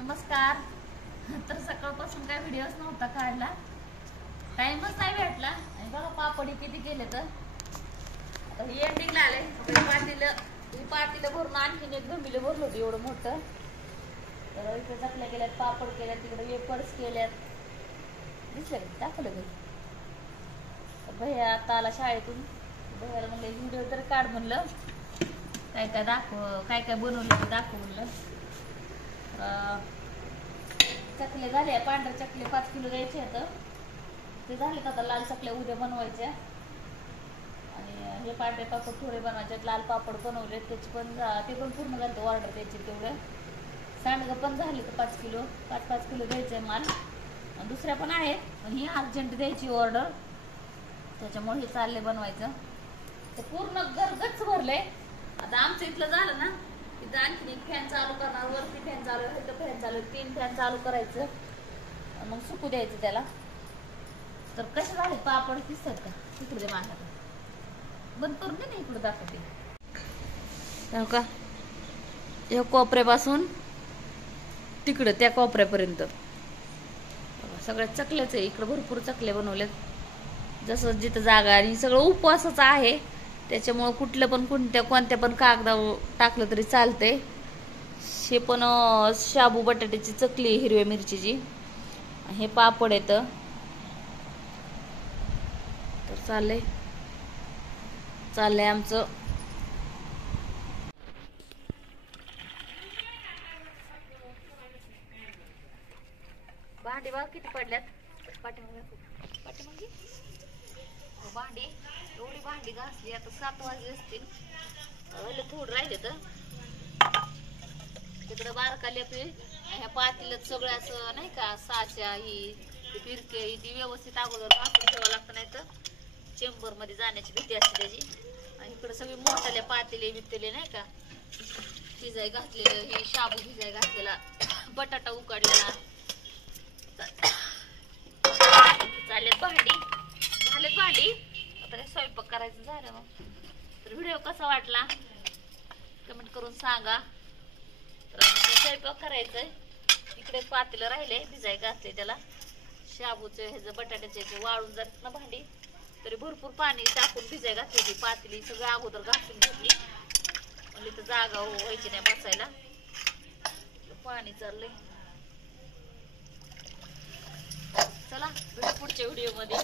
नमस्कार. तर सकाळपासून काय व्हिडिओच नव्हता काढला, टाइमच नाही भेटला. आणि बघा पापडी किती केले तर एंडिंगला आले. पातीला भरून आणखीन एक गंभीर भरलं होतं एवढं मोठं. तर इकडे चकल्या केल्यात, पापड केल्यात, तिकडे वेपर्स केल्यात. दिसलं दाखवलं मी. भैया आता आला शाळेतून. भैयाला म्हणलं व्हिडिओ तर काढ, म्हणलं काय काय दाखव, काय काय बनवलं ते दाखव म्हणलं. चकले झाले, पांढरे चकले 5 किलो द्यायचे आहेत. ते झाले आता लाल चकल्या उद्या बनवायच्या. आणि हे पांढरे पापड थोडे बनवायचे, लाल पापड बनवले त्याची पण ते पण पूर्ण झालं ऑर्डर द्यायची तेवढं. सांडगं पण झाले तर 5 किलो 5 किलो द्यायचे माल. आणि दुसऱ्या पण आहेत, पण ही अर्जंट द्यायची ऑर्डर, त्याच्यामुळे हे चालले बनवायचं. तर पूर्ण गच भरले. आता आमचं इथलं झालं ना, इथं आणखी एक फॅन चालू करणार, वरती फॅन चालू आहे, इथं फॅन चालू आहे, 3 फॅन चालू करायचं, मग सुकू द्यायचं त्याला. तर कसे झाले पापड दिसतात का? तिकडे माझ्याकडे बंद करून दे ना, इकडे दाखवते का. या कोपऱ्यापासून तिकडं त्या कोपऱ्यापर्यंत सगळ्या चकल्याच आहे. इकडे भरपूर चकले बनवलेत, जसं जिथं जागा. आणि सगळं उपवासच आहे, त्याच्यामुळं कुठलं पण कोणत्या पण कागदावर टाकलं तरी चालतंय. हे पण शाबू बटाट्याची चकली, हिरव्या मिरचीची. हे पापड येत. तर चाललंय आमचं. भांडी बघा किती पडल्यात पाठीमागे. भांडी एवढी भांडी घासली. आता 7 वाजले असतील, थोडं राहिले तर तिकडं बारका लेपी. ह्या पातीलात सगळं असं नाही का, साच्या ही फिरके ती व्यवस्थित अगोदर घासून ठेवावं लागतं, नाही तर चेंबर मध्ये जाण्याची भीती असते त्याची. आणि इकडे सगळी मोठ्याल्या पातेले बितेले नाही का, भिजाय घातलेलं, हे शाबू भिजाय घातलेला, बटाटा उकडलेला. झालेत भांडी. आता स्वयंपाक करायचं झालं. मग तर व्हिडिओ कसा वाटला कमेंट करून सांगा. तर स्वयंपाक करायचंय. इकडे पातेलं राहिले, भिजाय घातले त्याला. शाबूचे ह्याचं बटाट्याचे वाळून जात ना भांडी, तरी भरपूर पाणी टाकून भिजाय घातली. ती पातेली सगळं अगोदर घासून घेतली, म्हणजे तर जागा व्हायची नाही बसायला. पाणी चाललंय. चला भेटू पुढच्या व्हिडिओ मध्ये.